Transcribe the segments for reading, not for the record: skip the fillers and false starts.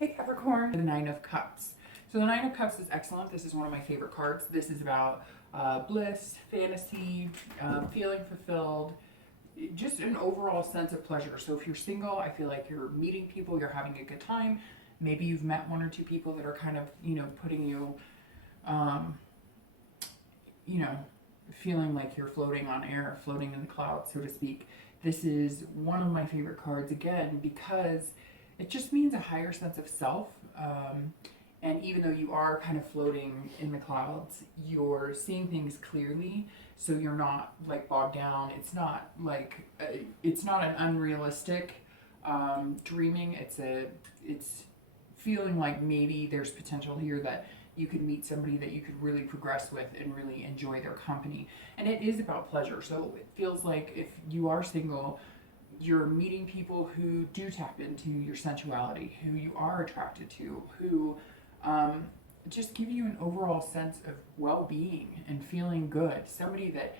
Hey Capricorn, the Nine of Cups. So the Nine of Cups is excellent. This is one of my favorite cards. This is about bliss, fantasy, feeling fulfilled, just an overall sense of pleasure. So if you're single, I feel like you're meeting people, you're having a good time. Maybe you've met one or two people that are kind of, putting you, um, you know, feeling like you're floating on air, floating in the clouds, so to speak. This is one of my favorite cards again because it just means a higher sense of self. And even though you are kind of floating in the clouds, you're seeing things clearly. So you're not like bogged down. It's not like it's not an unrealistic dreaming. It's feeling like maybe there's potential here that you could meet somebody that you could really progress with and really enjoy their company. And it is about pleasure. So it feels like if you are single, you're meeting people who do tap into your sensuality, who you are attracted to, who just give you an overall sense of well-being and feeling good. Somebody that,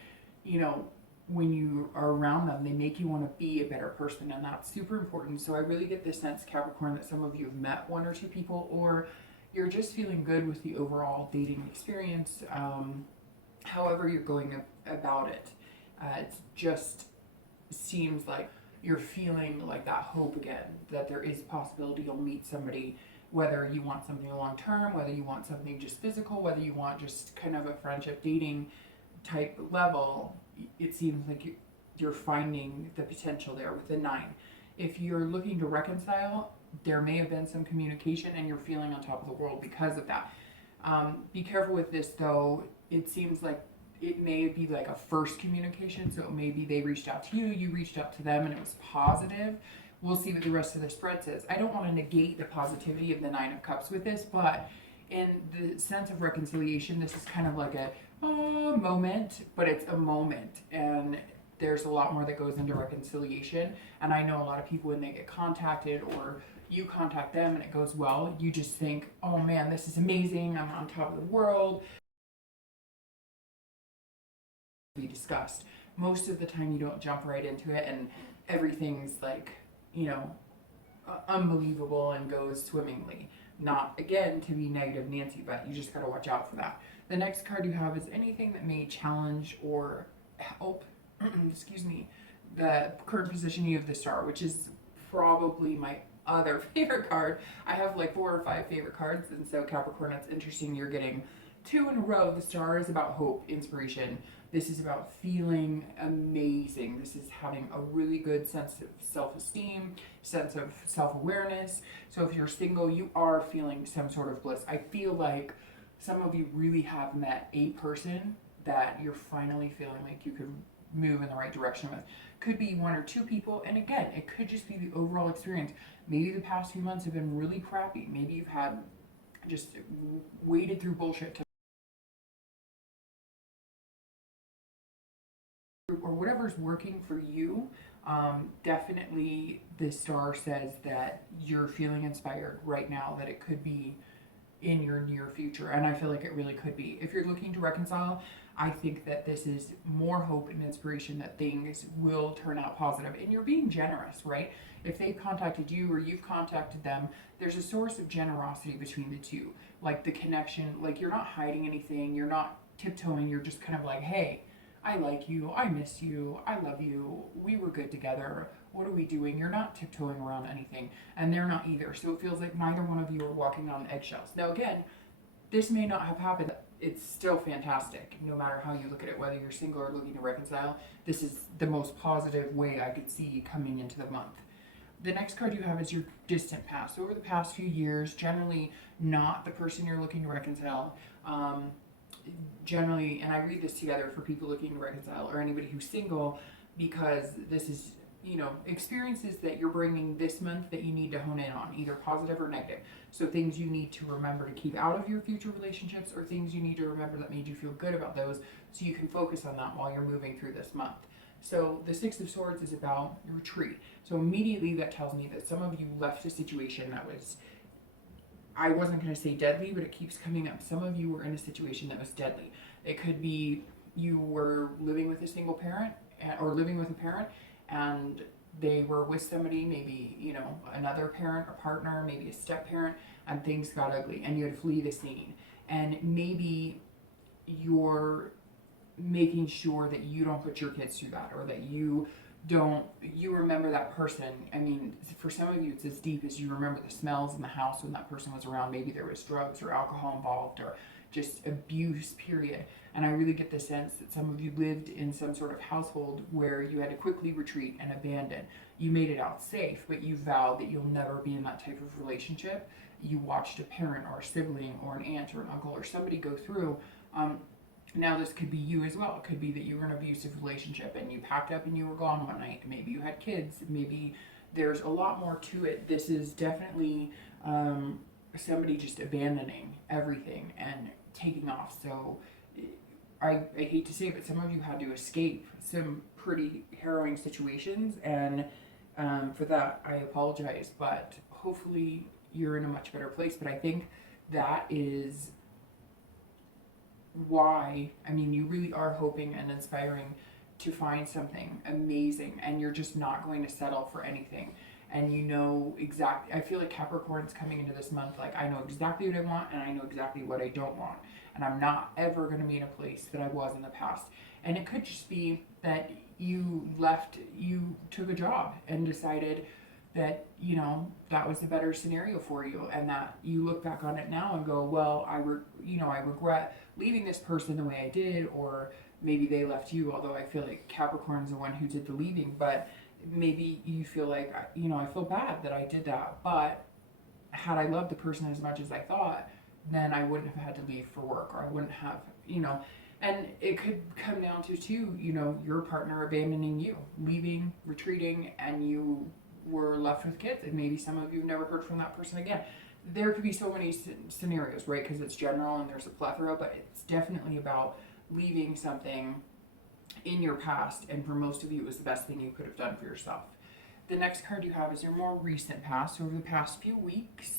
when you are around them, they make you want to be a better person, and that's super important. So I really get this sense, Capricorn, that some of you have met one or two people, or you're just feeling good with the overall dating experience, however you're going about it. It just seems like you're feeling like that hope again, that there is a possibility you'll meet somebody, whether you want something long term, whether you want something just physical, whether you want just kind of a friendship dating type level. It seems like you're finding the potential there with the 9. If you're looking to reconcile, there may have been some communication and you're feeling on top of the world because of that. Be careful with this though. It seems like it may be like a first communication. So maybe they reached out to you, you reached out to them, and it was positive. We'll see what the rest of the spread says. I don't want to negate the positivity of the 9 of Cups with this, but in the sense of reconciliation, this is kind of like a moment, but it's a moment. And there's a lot more that goes into reconciliation. And I know a lot of people, when they get contacted or you contact them and it goes well, you just think, oh man, this is amazing. I'm on top of the world. Be discussed. Most of the time you don't jump right into it and everything's like, unbelievable and goes swimmingly. Not again to be negative Nancy, but you just got to watch out for that. The next card you have is anything that may challenge or help excuse me, the current positioning of the Star, which is probably my other favorite card. I have like 4 or 5 favorite cards, and so Capricorn, it's interesting you're getting 2 in a row. The Star is about hope, inspiration. This is about feeling amazing. This is having a really good sense of self-esteem, sense of self-awareness. So if you're single, you are feeling some sort of bliss. I feel like some of you really have met a person that you're finally feeling like you could move in the right direction with. Could be 1 or 2 people, and again, it could just be the overall experience. Maybe the past few months have been really crappy. Maybe you've had just waded through bullshit to, or whatever's working for you. Definitely the Star says that you're feeling inspired right now, that it could be in your near future, and I feel like it really could be. If you're looking to reconcile, I think that this is more hope and inspiration that things will turn out positive, and you're being generous, right? If they've contacted you or you've contacted them, there's a source of generosity between the two, like the connection. Like you're not hiding anything, you're not tiptoeing, you're just kind of like, hey, I like you, I miss you, I love you, we were good together, what are we doing? You're not tiptoeing around anything, and they're not either. So it feels like neither one of you are walking on eggshells. Now again, this may not have happened. It's still fantastic, no matter how you look at it, whether you're single or looking to reconcile. This is the most positive way I could see coming into the month. The next card you have is your distant past. So over the past few years, generally not the person you're looking to reconcile. Generally, and I read this together for people looking to reconcile or anybody who's single, because this is, experiences that you're bringing this month that you need to hone in on, either positive or negative. So things you need to remember to keep out of your future relationships, or things you need to remember that made you feel good about those, so you can focus on that while you're moving through this month. So the 6 of Swords is about retreat. So immediately that tells me that some of you left a situation that was, I wasn't going to say deadly, but it keeps coming up. Some of you were in a situation that was deadly. It could be you were living with a single parent or living with a parent, and they were with somebody, maybe, you know, another parent or partner, maybe a step parent, and things got ugly and you had to flee the scene. And maybe you're making sure that you don't put your kids through that, or that you remember that person. I mean, for some of you, it's as deep as you remember the smells in the house when that person was around. Maybe there was drugs or alcohol involved, or just abuse, period. And I really get the sense that some of you lived in some sort of household where you had to quickly retreat and abandon. You made it out safe, but you vowed that you'll never be in that type of relationship. You watched a parent or a sibling or an aunt or an uncle or somebody go through. Now this could be you as well. It could be that you were in an abusive relationship and you packed up and you were gone one night. Maybe you had kids. Maybe there's a lot more to it. This is definitely somebody just abandoning everything and taking off. So I hate to say it, but some of you had to escape some pretty harrowing situations, and for that I apologize, but hopefully you're in a much better place. But I think that is why, I mean, you really are hoping and inspiring to find something amazing, and you're just not going to settle for anything. And you know exactly, I feel like Capricorn's coming into this month like, I know exactly what I want and I know exactly what I don't want, and I'm not ever going to be in a place that I was in the past. And it could just be that you took a job and decided that, you know, that was the better scenario for you, and that you look back on it now and go, well, I regret leaving this person the way I did. Or maybe they left you, although I feel like Capricorn's the one who did the leaving. But maybe you feel like, you know, I feel bad that I did that, but had I loved the person as much as I thought, then I wouldn't have had to leave for work, or I wouldn't have, you know. And it could come down to, too, you know, your partner abandoning you, leaving, retreating, and you were left with kids. And maybe some of you have never heard from that person again. There could be so many scenarios, right? Because it's general and there's a plethora, but it's definitely about leaving something in your past. And for most of you, it was the best thing you could have done for yourself. The next card you have is your more recent past, so over the past few weeks,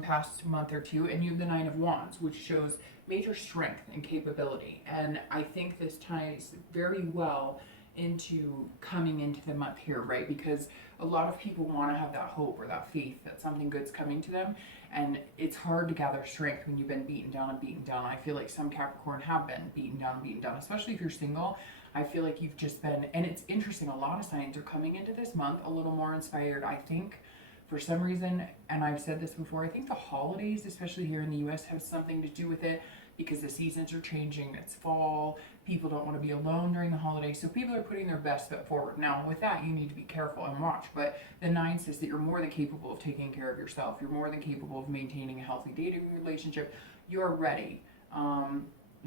past month or two, and you have the Nine of Wands, which shows major strength and capability. And I think this ties very well into coming into the month here, right? Because a lot of people want to have that hope or that faith that something good's coming to them, and it's hard to gather strength when you've been beaten down and beaten down. I feel like some Capricorn have been beaten down, especially if you're single. I feel like you've just been, and it's interesting, a lot of signs are coming into this month a little more inspired, I think, for some reason. And I've said this before, I think the holidays, especially here in the US, have something to do with it, because the seasons are changing. It's fall. People don't want to be alone during the holidays, so people are putting their best foot forward. Now, with that, you need to be careful and watch, but the Nine says that you're more than capable of taking care of yourself. You're more than capable of maintaining a healthy dating relationship. You're ready.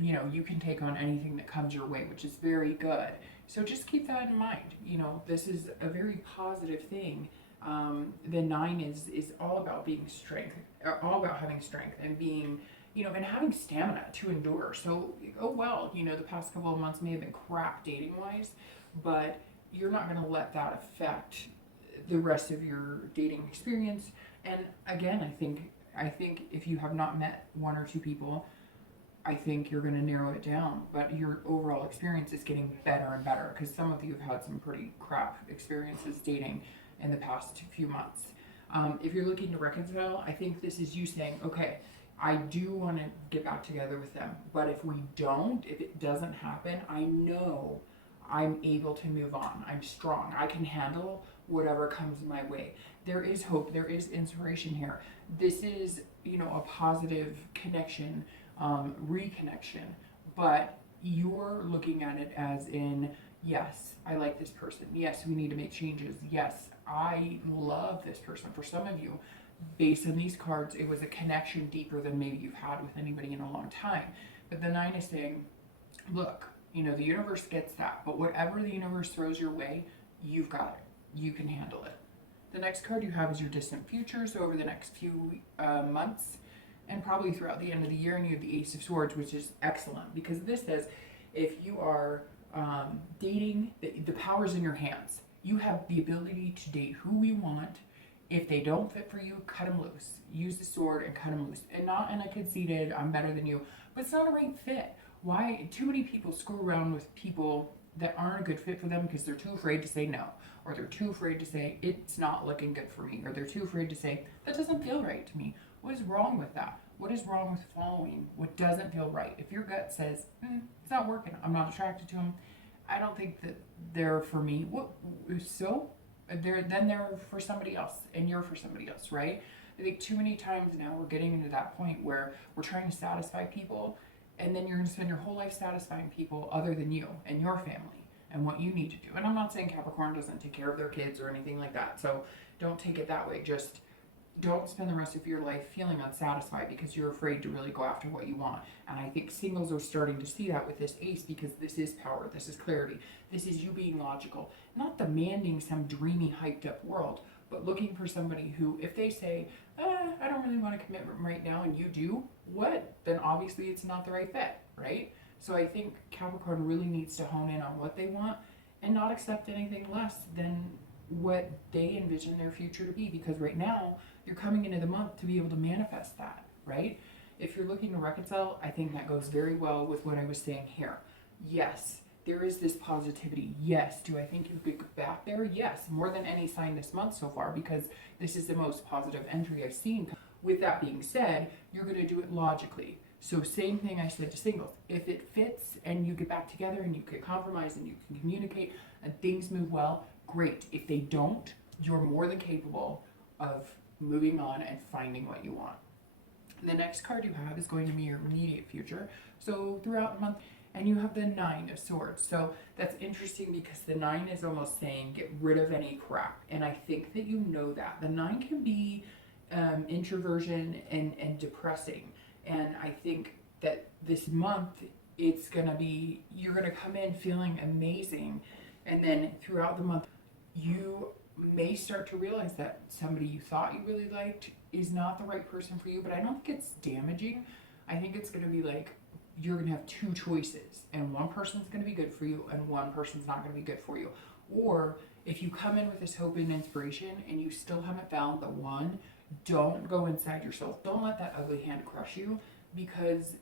You know, you can take on anything that comes your way, which is very good. So just keep that in mind. You know, this is a very positive thing. The Nine is all about being strength, all about having strength and being, you know, and having stamina to endure. So, oh well, you know, the past couple of months may have been crap dating wise, but you're not going to let that affect the rest of your dating experience. And again, I think if you have not met one or two people, I think you're going to narrow it down, but your overall experience is getting better and better, because some of you have had some pretty crap experiences dating in the past few months. If you're looking to reconcile, I think this is you saying, okay, I do want to get back together with them, but if it doesn't happen, I know I'm able to move on. I'm strong. I can handle whatever comes my way. There is hope. There is inspiration here. This is, you know, a positive connection, reconnection, but you're looking at it as in, yes, I like this person. Yes, we need to make changes. Yes, I love this person. For some of you, based on these cards, it was a connection deeper than maybe you've had with anybody in a long time. But the Nine is saying, look, you know, the universe gets that, but whatever the universe throws your way, you've got it. You can handle it. The next card you have is your distant future, so over the next few months, and probably throughout the end of the year. And you have the Ace of Swords, which is excellent, because this says if you are dating, the power's in your hands. You have the ability to date who you want. If they don't fit for you, cut them loose. Use the sword and cut them loose. And not in a conceited, I'm better than you, but it's not a right fit. Why? Too many people screw around with people that aren't a good fit for them because they're too afraid to say no, or they're too afraid to say it's not looking good for me, or they're too afraid to say that doesn't feel right to me. What is wrong with that? What is wrong with following what doesn't feel right? If your gut says it's not working, I'm not attracted to them, I don't think that they're for me. What so? They're for somebody else, and you're for somebody else, right? I think too many times now we're getting into that point where we're trying to satisfy people, and then you're going to spend your whole life satisfying people other than you and your family and what you need to do. And I'm not saying Capricorn doesn't take care of their kids or anything like that, so don't take it that way. Just don't spend the rest of your life feeling unsatisfied because you're afraid to really go after what you want. And I think singles are starting to see that with this ace, because this is power, this is clarity, this is you being logical, not demanding some dreamy, hyped up world, but looking for somebody who, if they say, I don't really want a commitment right now, and you do, what? Then obviously it's not the right fit, right? So I think Capricorn really needs to hone in on what they want and not accept anything less than what they envision their future to be, because right now you're coming into the month to be able to manifest that, right? If you're looking to reconcile, I think that goes very well with what I was saying here. Yes, there is this positivity. Yes, do I think you could go back there? Yes, more than any sign this month so far, because this is the most positive entry I've seen. With that being said, you're going to do it logically. So same thing I said to singles. If it fits and you get back together and you can compromise and you can communicate and things move well, great. If they don't, you're more than capable of moving on and finding what you want. The next card you have is going to be your immediate future. So throughout the month, and you have the 9 of Swords. So that's interesting because the 9 is almost saying get rid of any crap. And I think that you know that. The 9 can be introversion and depressing. And I think that this month, it's going to be, you're going to come in feeling amazing. And then throughout the month, you may start to realize that somebody you thought you really liked is not the right person for you. But I don't think it's damaging. I think it's going to be like, you're going to have 2 choices, and one person's going to be good for you and one person's not going to be good for you. Or if you come in with this hope and inspiration and you still haven't found the one, don't go inside yourself. Don't let that ugly hand crush you, because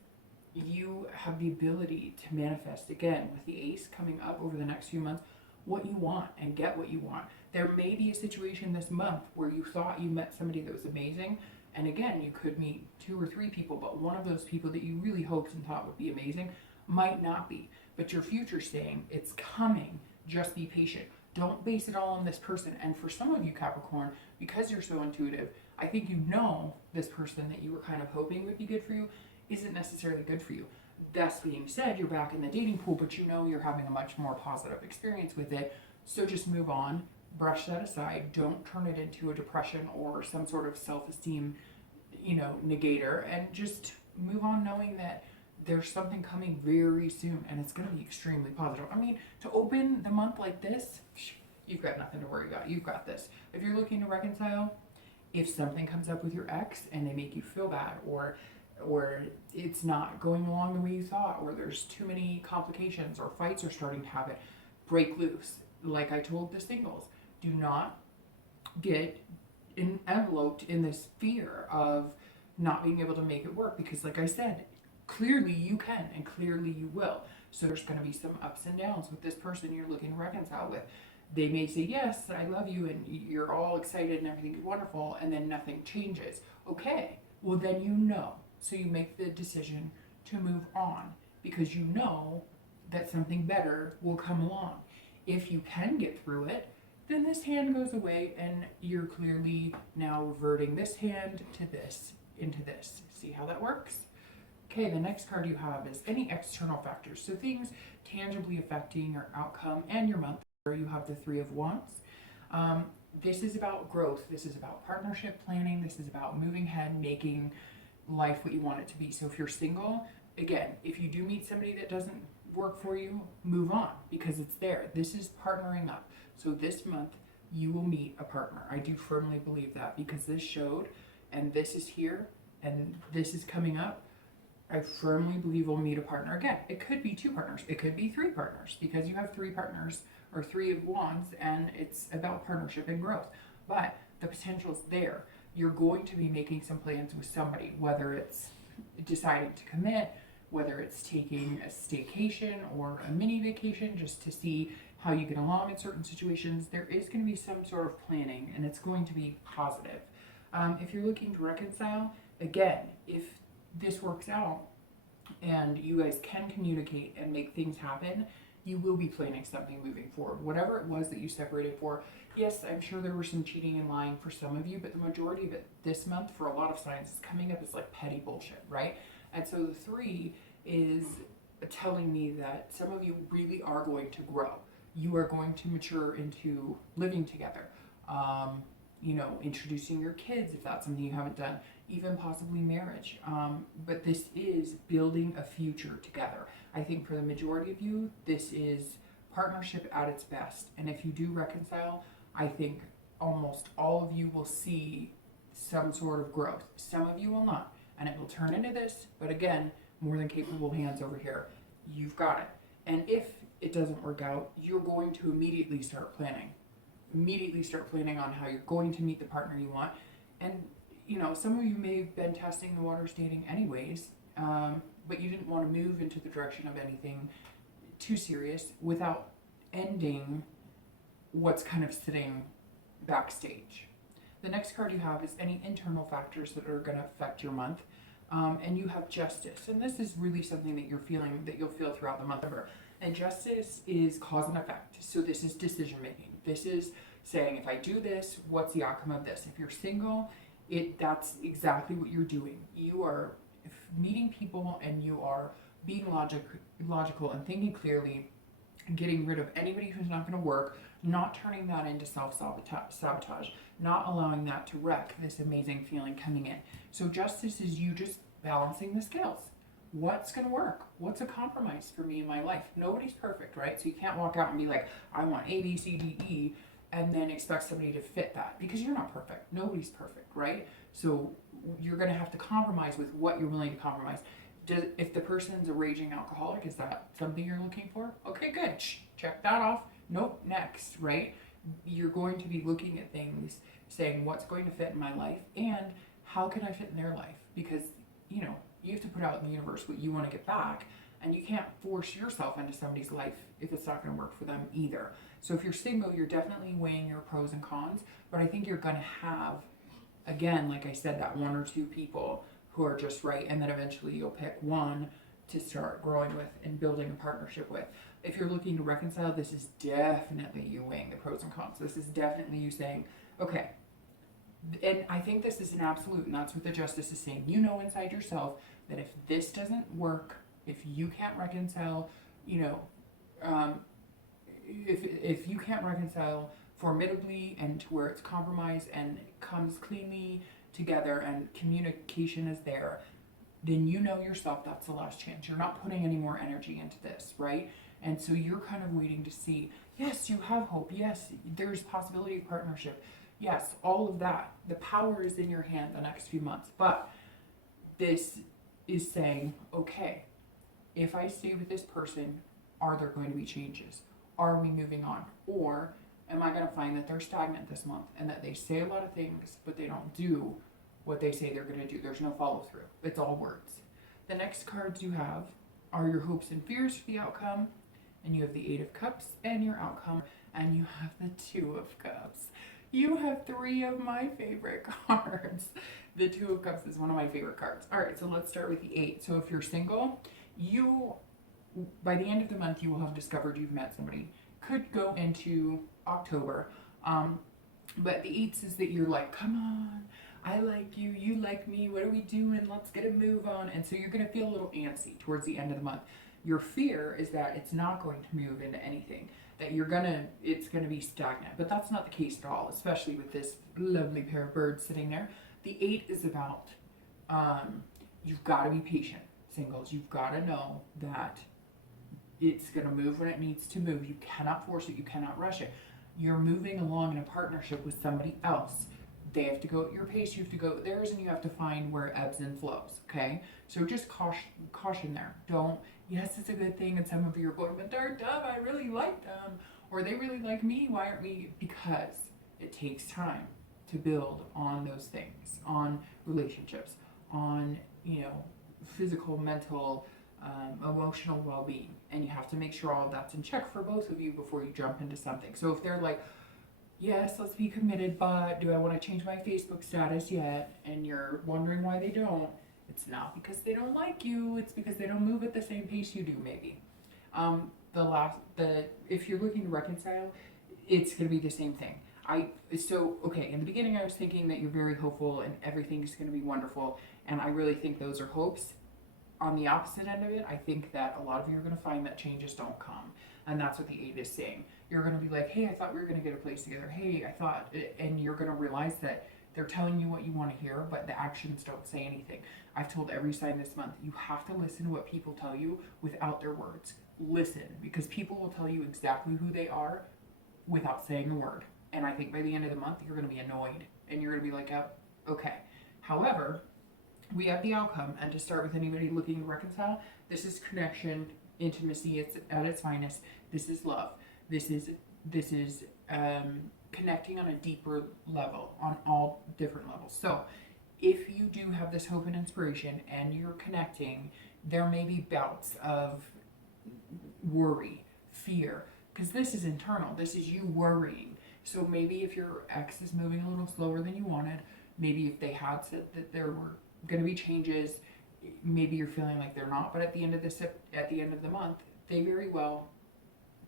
you have the ability to manifest, again, with the ace coming up over the next few months, what you want and get what you want. There may be a situation this month where you thought you met somebody that was amazing. And again, you could meet 2 or 3 people, but one of those people that you really hoped and thought would be amazing might not be. But your future's saying it's coming. Just be patient. Don't base it all on this person. And for some of you Capricorn, because you're so intuitive, I think you know this person that you were kind of hoping would be good for you isn't necessarily good for you. That being said, you're back in the dating pool, but you know you're having a much more positive experience with it. So just move on. Brush that aside. Don't turn it into a depression or some sort of self-esteem, negator, and just move on knowing that there's something coming very soon and it's going to be extremely positive. I mean, to open the month like this, you've got nothing to worry about. You've got this. If you're looking to reconcile, if something comes up with your ex and they make you feel bad, or it's not going along the way you thought, or there's too many complications or fights are starting to happen, break loose. Like I told the singles, do not get enveloped in this fear of not being able to make it work, because like I said, clearly you can and clearly you will. So there's going to be some ups and downs with this person you're looking to reconcile with. They may say, yes, I love you, and you're all excited and everything is wonderful, and then nothing changes. Okay, well then you know. So you make the decision to move on because you know that something better will come along. If you can get through it, then this hand goes away and you're clearly now reverting this hand to this, into this. See how that works? Okay, the next card you have is any external factors. So things tangibly affecting your outcome and your month. You have the 3 of Wands. This is about growth. This is about partnership planning. This is about moving ahead, making life what you want it to be. So if you're single, again, if you do meet somebody that doesn't work for you, move on, because it's there. This is partnering up. So this month you will meet a partner. I do firmly believe that, because this showed, and this is here, and this is coming up. I firmly believe we'll meet a partner. Again, it could be 2 partners. It could be 3 partners, because you have 3 partners, or 3 of Wands, and it's about partnership and growth. But the potential is there. You're going to be making some plans with somebody, whether it's deciding to commit, whether it's taking a staycation or a mini vacation just to see how you get along in certain situations. There is going to be some sort of planning, and it's going to be positive. If you're looking to reconcile, again, if this works out and you guys can communicate and make things happen, you will be planning something moving forward. Whatever it was that you separated for, yes, I'm sure there was some cheating and lying for some of you, but the majority of it this month for a lot of signs is coming up as like petty bullshit, right? And so the 3 is telling me that some of you really are going to grow. You are going to mature into living together. Introducing your kids if that's something you haven't done, even possibly marriage. But this is building a future together. I think for the majority of you, this is partnership at its best. And if you do reconcile, I think almost all of you will see some sort of growth. Some of you will not, and it will turn into this. But again, more than capable hands over here. You've got it. And if it doesn't work out, you're going to immediately start planning. Immediately start planning on how you're going to meet the partner you want. And, some of you may have been testing the waters dating anyways, but you didn't want to move into the direction of anything too serious without ending what's kind of sitting backstage. The next card you have is any internal factors that are going to affect your month. And you have justice. And this is really something that you're feeling, that you'll feel throughout the month of November. And justice is cause and effect. So this is decision making. This is saying, if I do this, what's the outcome of this? If you're single, that's exactly what you're doing. You are meeting people and you are being logical and thinking clearly, getting rid of anybody who's not going to work, not turning that into self-sabotage, not allowing that to wreck this amazing feeling coming in. So justice is you just balancing the scales. What's going to work? What's a compromise for me in my life? Nobody's perfect, right? So you can't walk out and be like, I want A, B, C, D, E, and then expect somebody to fit that, because you're not perfect. Nobody's perfect, right? So you're going to have to compromise with what you're willing to compromise. If the person's a raging alcoholic, is that something you're looking for? Okay, good. Check that off. Nope, next, right? You're going to be looking at things, saying what's going to fit in my life and how can I fit in their life? Because, you have to put out in the universe what you want to get back, and you can't force yourself into somebody's life if it's not going to work for them either. So if you're single, you're definitely weighing your pros and cons, but I think you're going to have, again, like I said, that 1 or 2 people who are just right, and then eventually you'll pick one to start growing with and building a partnership with. If you're looking to reconcile, this is definitely you weighing the pros and cons. This is definitely you saying, okay, and I think this is an absolute, and that's what the justice is saying. You know inside yourself that if this doesn't work, if you can't reconcile, if you can't reconcile formidably and to where it's compromised and it comes cleanly together and communication is there, then you know yourself that's the last chance. You're not putting any more energy into this, right? And so you're kind of waiting to see, yes, you have hope. Yes, there's possibility of partnership. Yes, all of that. The power is in your hand the next few months. But this is saying, okay, if I stay with this person, are there going to be changes? Are we moving on? Or am I going to find that they're stagnant this month and that they say a lot of things, but they don't do what they say they're going to do? There's no follow through. It's all words. The next cards you have are your hopes and fears for the outcome. And you have the 8 of Cups and your outcome. And you have the 2 of Cups. You have 3 of my favorite cards. The 2 of Cups is one of my favorite cards. All right, so let's start with the 8. So if you're single, by the end of the month, you will have discovered you've met somebody. Could go into October. But the 8 is that you're like, come on, I like you, you like me, what are we doing? Let's get a move on. And so you're going to feel a little antsy towards the end of the month. Your fear is that it's not going to move into anything, that it's going to be stagnant. But that's not the case at all, especially with this lovely pair of birds sitting there. The 8 is about, you've got to be patient, singles. You've got to know that it's going to move when it needs to move. You cannot force it. You cannot rush it. You're moving along in a partnership with somebody else. They have to go at your pace. You have to go at theirs, and you have to find where it ebbs and flows. Okay? So just caution there. Don't, yes, it's a good thing, and some of you are going, but they're dumb. I really like them. Or they really like me. Why aren't we? Because it takes time to build on those things, on relationships, on, physical, mental, emotional well-being, and you have to make sure all of that's in check for both of you before you jump into something. So if they're like, yes, let's be committed, but do I want to change my Facebook status yet? And you're wondering why they don't. It's not because they don't like you. It's because they don't move at the same pace you do, maybe. If you're looking to reconcile, it's going to be the same thing. Okay, in the beginning I was thinking that you're very hopeful and everything's going to be wonderful. And I really think those are hopes. On the opposite end of it, I think that a lot of you are going to find that changes don't come. And that's what the 8 is saying. You're going to be like, hey, I thought we were going to get a place together. Hey, I thought, and you're going to realize that they're telling you what you want to hear, but the actions don't say anything. I've told every sign this month, you have to listen to what people tell you without their words. Listen, because people will tell you exactly who they are without saying a word. And I think by the end of the month, you're going to be annoyed. And you're going to be like, oh, okay. However, we have the outcome. And to start with anybody looking to reconcile, this is connection, intimacy at its finest. This is love. This is connecting on a deeper level, on all different levels. So if you do have this hope and inspiration and you're connecting, there may be bouts of worry, fear, because this is internal. This is you worrying. So maybe if your ex is moving a little slower than you wanted, maybe if they had said that there were going to be changes, maybe you're feeling like they're not, but at the end of the month, they very well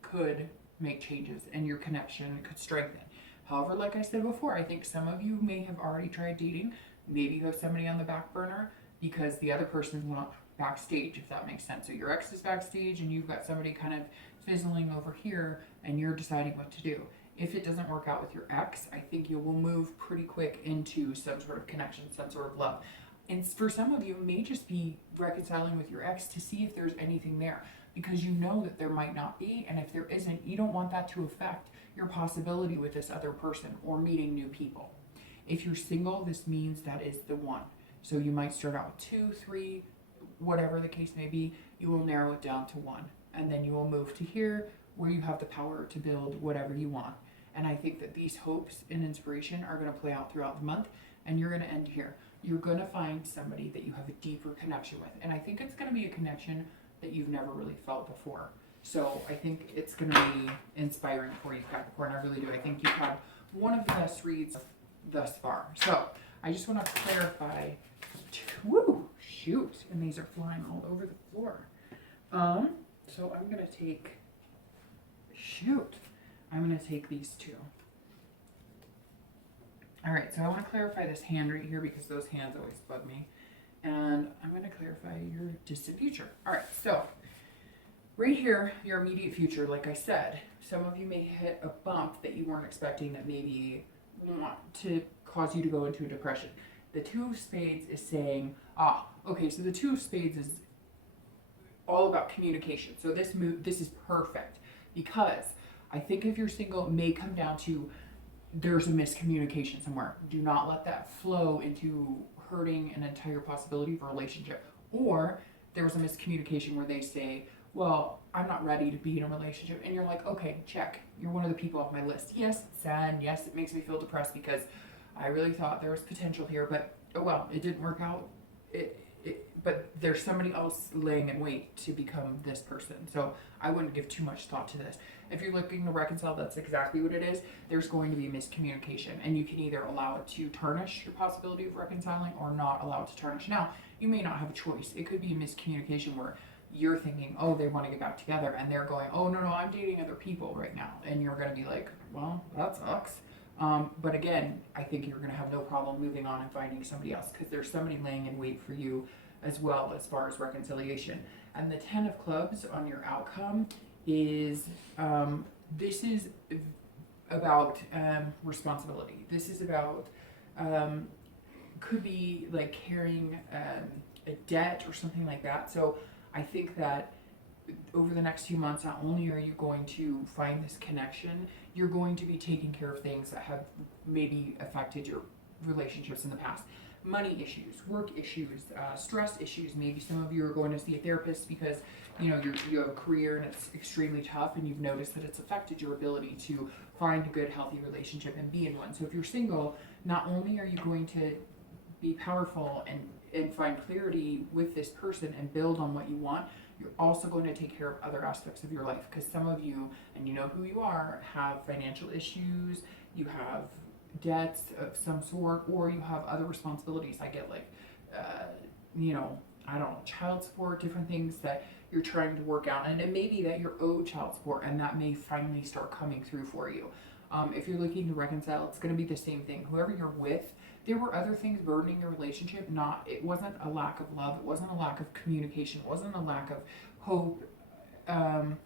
could make changes and your connection could strengthen. However, like I said before, I think some of you may have already tried dating. Maybe you have somebody on the back burner because the other person's not backstage, if that makes sense. So your ex is backstage and you've got somebody kind of fizzling over here and you're deciding what to do. If it doesn't work out with your ex, I think you will move pretty quick into some sort of connection, some sort of love. And for some of you, it may just be reconciling with your ex to see if there's anything there, because you know that there might not be. And if there isn't, you don't want that to affect your possibility with this other person or meeting new people. If you're single, this means that is the one. So you might start out with 2, 3, whatever the case may be. You will narrow it down to 1. And then you will move to here where you have the power to build whatever you want. And I think that these hopes and inspiration are going to play out throughout the month. And you're going to end here. You're going to find somebody that you have a deeper connection with. And I think it's going to be a connection that you've never really felt before. So I think it's going to be inspiring for you, Capricorn. I really do. I think you've had one of the best reads thus far. So I just want to clarify. Woo, shoot. And these are flying all over the floor. So I'm going to take, I'm going to take these 2. All right, so I want to clarify this hand right here because those hands always bug me. And I'm going to clarify your distant future. All right, so right here, your immediate future, like I said, some of you may hit a bump that you weren't expecting that maybe want to cause you to go into a depression. The 2 of Spades is saying, okay, so the 2 of Spades is all about communication. So this is perfect because I think if you're single, it may come down to there's a miscommunication somewhere. Do not let that flow into hurting an entire possibility of a relationship. Or there was a miscommunication where they say, well, I'm not ready to be in a relationship. And you're like, okay, check. You're one of the people off my list. Yes, it's sad. Yes, it makes me feel depressed because I really thought there was potential here, but oh well, it didn't work out. But there's somebody else laying in wait to become this person. So I wouldn't give too much thought to this. If you're looking to reconcile, that's exactly what it is. There's going to be miscommunication, and you can either allow it to tarnish your possibility of reconciling or not allow it to tarnish. Now, you may not have a choice. It could be a miscommunication where you're thinking, oh, they want to get back together, and they're going, oh, no, I'm dating other people right now. And you're going to be like, well, that sucks. But again, I think you're going to have no problem moving on and finding somebody else because there's somebody laying in wait for you as well as far as reconciliation. And the 10 of Clubs on your outcome is, this is about responsibility. This is about, could be like carrying a debt or something like that. So I think that over the next few months, not only are you going to find this connection, you're going to be taking care of things that have maybe affected your relationships in the past. Money issues, work issues, stress issues. Maybe some of you are going to see a therapist because you have a career and it's extremely tough, and you've noticed that it's affected your ability to find a good, healthy relationship and be in one. So if you're single, not only are you going to be powerful and find clarity with this person and build on what you want, you're also going to take care of other aspects of your life. Because some of you, and you know who you are, have financial issues, you have debts of some sort, or you have other responsibilities. I get like, you know, I don't know, child support, different things that you're trying to work out. And it may be that you're owed child support, and that may finally start coming through for you. If you're looking to reconcile, it's going to be the same thing. Whoever you're with, there were other things burdening your relationship. It wasn't a lack of love. It wasn't a lack of communication. It wasn't a lack of hope and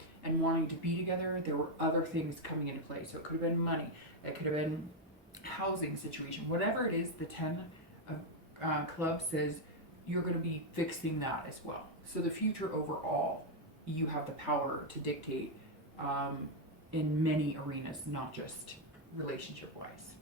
wanting to be together. There were other things coming into play. So it could have been money. It could have been housing situation. Whatever it is, the 10 of clubs says you're going to be fixing that as well. So the future overall, you have the power to dictate in many arenas, not just relationship-wise.